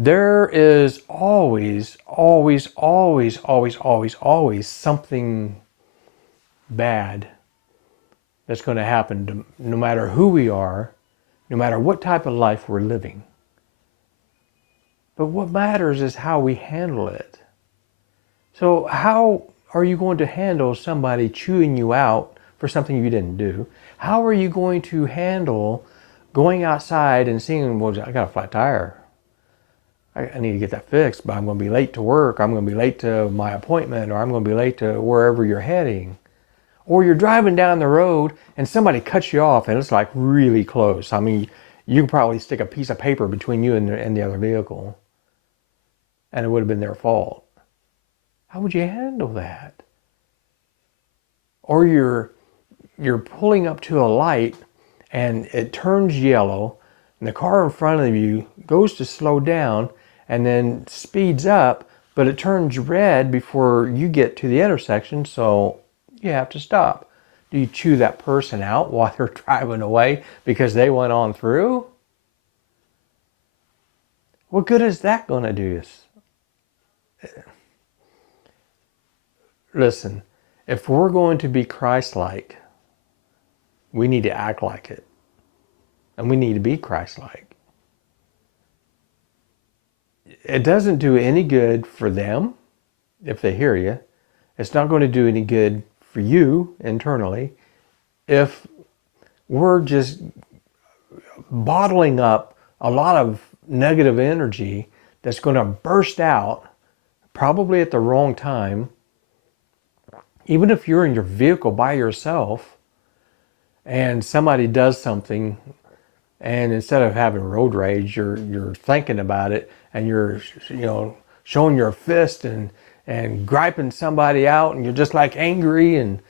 There is always, always, always, always, always, always something bad that's going to happen to, no matter who we are, no matter what type of life we're living. But what matters is how we handle it. So how are you going to handle somebody chewing you out for something you didn't do? How are you going to handle going outside and seeing, well, I got a flat tire. I need to get that fixed, but I'm going to be late to work. I'm going to be late to my appointment, or I'm going to be late to wherever you're heading. Or you're driving down the road and somebody cuts you off and it's like really close. I mean, you can probably stick a piece of paper between you and the other vehicle, and it would have been their fault. How would you handle that? Or you're pulling up to a light and it turns yellow and the car in front of you goes to slow down and then speeds up, but it turns red before you get to the intersection, so you have to stop. Do you chew that person out while they're driving away because they went on through? What good is that going to do us? Listen, if we're going to be Christ-like, we need to act like it. And we need to be Christ-like. It doesn't do any good for them if they hear you. It's not going to do any good for you internally if we're just bottling up a lot of negative energy that's going to burst out probably at the wrong time. Even if you're in your vehicle by yourself and somebody does something, and instead of having road rage, you're thinking about it and you're showing your fist and griping somebody out, and you're just like angry, and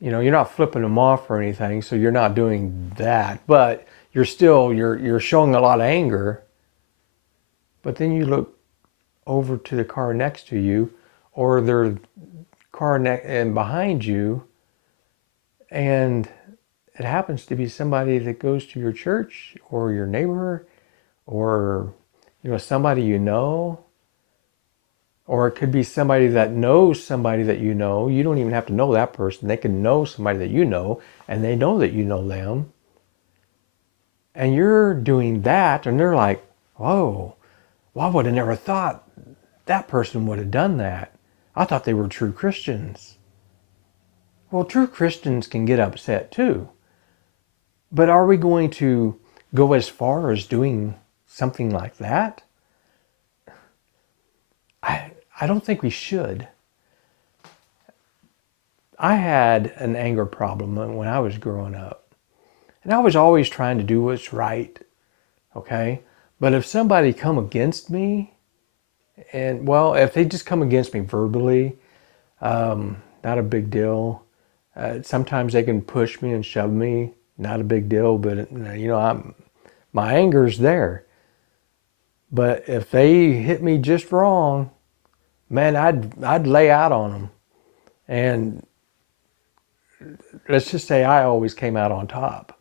you're not flipping them off or anything, so you're not doing that, but you're showing a lot of anger. But then you look over to the car next to you, or their car and behind you, and it happens to be somebody that goes to your church or your neighbor, or somebody you know. Or it could be somebody that knows somebody that you know. You don't even have to know that person. They can know somebody that you know, and they know that you know them. And you're doing that, and they're like, whoa, well, I would have never thought that person would have done that. I thought they were true Christians. Well, true Christians can get upset too. But are we going to go as far as doing something like that? I don't think we should. I had an anger problem when I was growing up. And I was always trying to do what's right, okay? But if somebody come against me, and well, if they just come against me verbally, not a big deal. Sometimes they can push me and shove me, not a big deal, but my anger's there. But if they hit me just wrong, man, I'd lay out on them. And let's just say I always came out on top.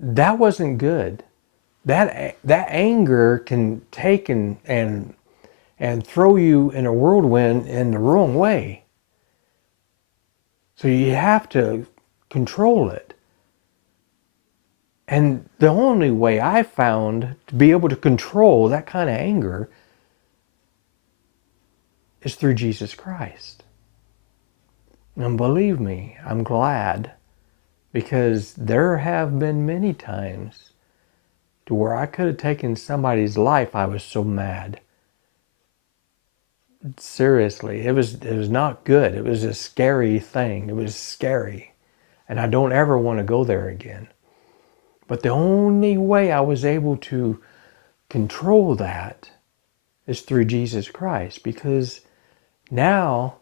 That wasn't good. That anger can take and throw you in a whirlwind in the wrong way. So you have to control it. And the only way I found to be able to control that kind of anger is through Jesus Christ. And believe me, I'm glad, because there have been many times to where I could have taken somebody's life. I was so mad. Seriously, it was not good. It was a scary thing. It was scary. And I don't ever want to go there again. But the only way I was able to control that is through Jesus Christ, because now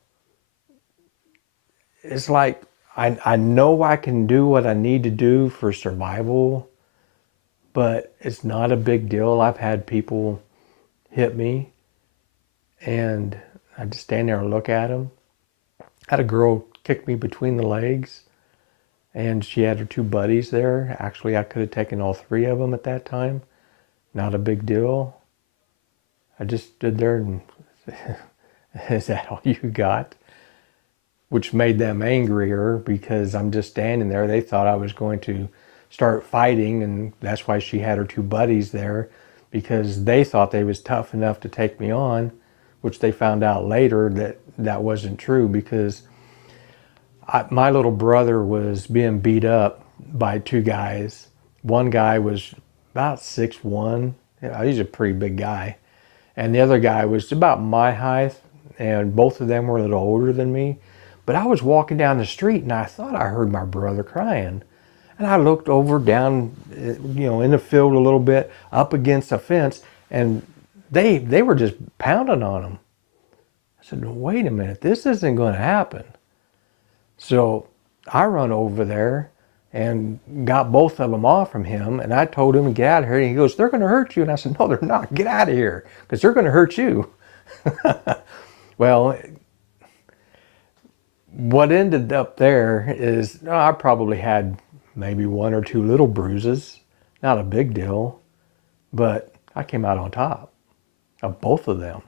it's like I know I can do what I need to do for survival, but it's not a big deal. I've had people hit me, and I just stand there and look at them. I had a girl kick me between the legs, and she had her two buddies there. Actually, I could have taken all three of them at that time. Not a big deal. I just stood there and, is that all you got? Which made them angrier because I'm just standing there. They thought I was going to start fighting, and that's why she had her two buddies there, because they thought they was tough enough to take me on, which they found out later that that wasn't true, because my little brother was being beat up by two guys. One guy was about 6'1". He's a pretty big guy. And the other guy was about my height, and both of them were a little older than me. But I was walking down the street and I thought I heard my brother crying. And I looked over down, in the field a little bit, up against a fence, and they were just pounding on him. I said, wait a minute, this isn't going to happen. So I run over there and got both of them off from him, and I told him to get out of here. And he goes, they're going to hurt you. And I said, no, they're not. Get out of here, because they're going to hurt you. Well, what ended up there is I probably had maybe one or two little bruises. Not a big deal, but I came out on top of both of them.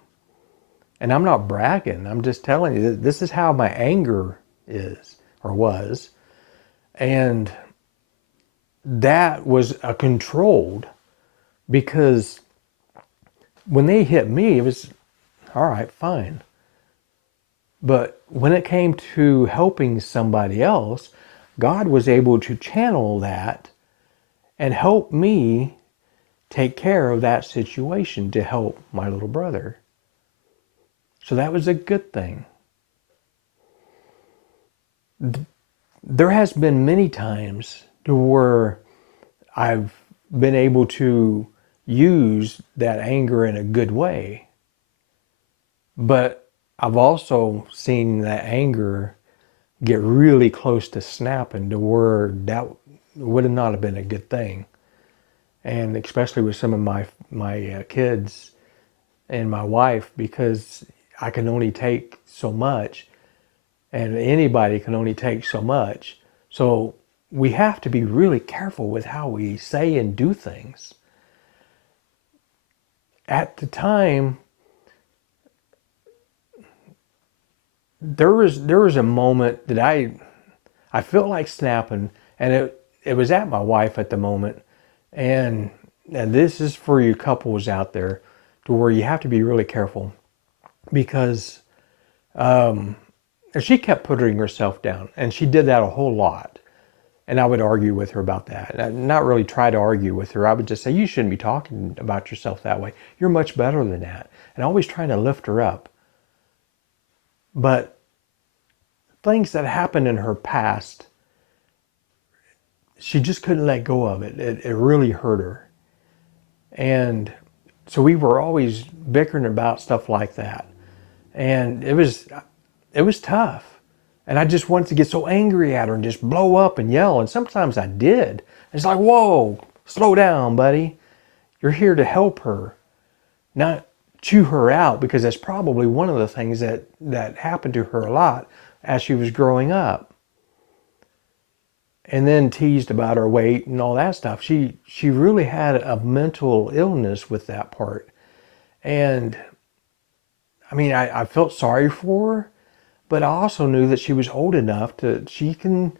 And I'm not bragging. I'm just telling you that this is how my anger is, or was. And that was a controlled, because when they hit me, it was all right, fine. But when it came to helping somebody else, God was able to channel that and help me take care of that situation to help my little brother. So that was a good thing. There has been many times to where I've been able to use that anger in a good way. But I've also seen that anger get really close to snapping to where that would not have been a good thing. And especially with some of my kids and my wife, because I can only take so much, and anybody can only take so much. So we have to be really careful with how we say and do things. At the time, there was a moment that I felt like snapping, and it was at my wife at the moment. And this is for you couples out there, to where you have to be really careful, because she kept putting herself down, and she did that a whole lot. And I would argue with her about that. And I'd not really try to argue with her. I would just say, you shouldn't be talking about yourself that way. You're much better than that. And always trying to lift her up. But things that happened in her past, she just couldn't let go of it. It really hurt her. And so we were always bickering about stuff like that. And it was tough. And I just wanted to get so angry at her and just blow up and yell. And sometimes I did. It's like, whoa, slow down, buddy. You're here to help her, not chew her out, because that's probably one of the things that happened to her a lot as she was growing up. And then teased about her weight and all that stuff. She really had a mental illness with that part. And I mean, I felt sorry for her, but I also knew that she was old enough she can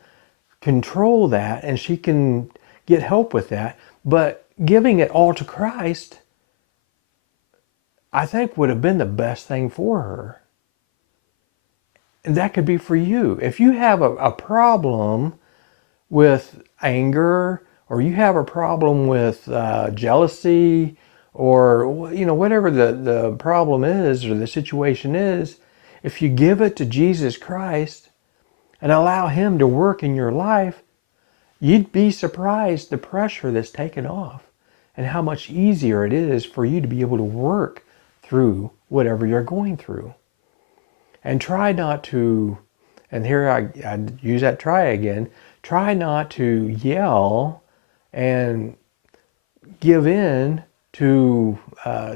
control that, and she can get help with that. But giving it all to Christ, I think, would have been the best thing for her. And that could be for you. If you have a problem with anger, or you have a problem with jealousy, or whatever the problem is or the situation is, if you give it to Jesus Christ and allow Him to work in your life, you'd be surprised the pressure that's taken off and how much easier it is for you to be able to work through whatever you're going through. And try not to, and here I use that try again, try not to yell and give in to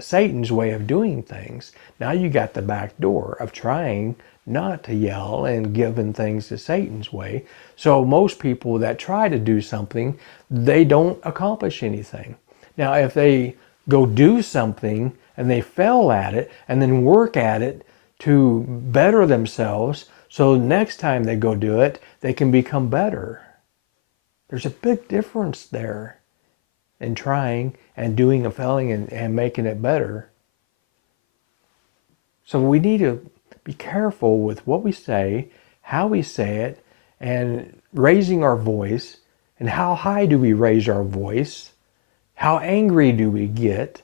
Satan's way of doing things. Now you got the back door of trying not to yell and giving things to Satan's way. So most people that try to do something, they don't accomplish anything. Now if they go do something and they fail at it and then work at it to better themselves so next time they go do it, they can become better. There's a big difference there in trying and doing and failing and making it better. So we need to be careful with what we say, how we say it, and raising our voice. And how high do we raise our voice? How angry do we get?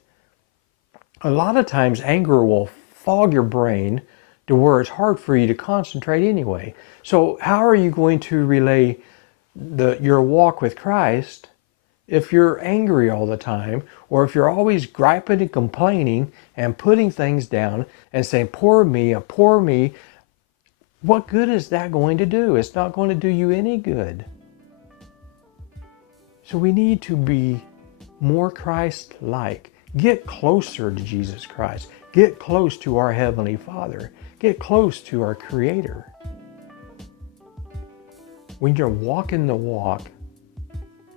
A lot of times anger will fog your brain to where it's hard for you to concentrate anyway. So how are you going to relay your walk with Christ if you're angry all the time, or if you're always griping and complaining and putting things down and saying, poor me, poor me? What good is that going to do? It's not going to do you any good. So we need to be more Christ-like. Get closer to Jesus Christ. Get close to our Heavenly Father. Get close to our Creator. When you're walking the walk,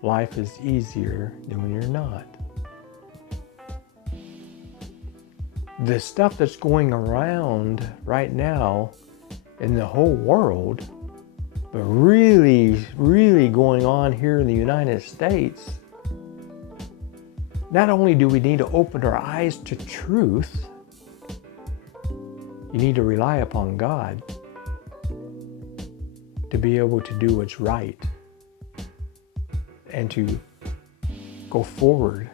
life is easier than when you're not. The stuff that's going around right now in the whole world, but really, really going on here in the United States, not only do we need to open our eyes to truth, you need to rely upon God to be able to do what's right and to go forward,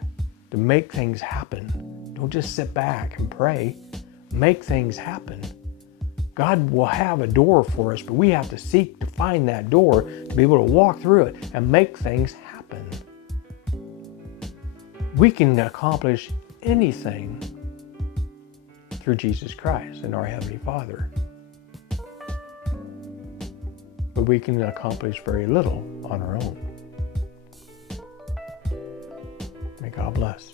to make things happen. Don't just sit back and pray. Make things happen. God will have a door for us, but we have to seek to find that door to be able to walk through it and make things happen. We can accomplish anything through Jesus Christ and our Heavenly Father. But we can accomplish very little on our own. May God bless.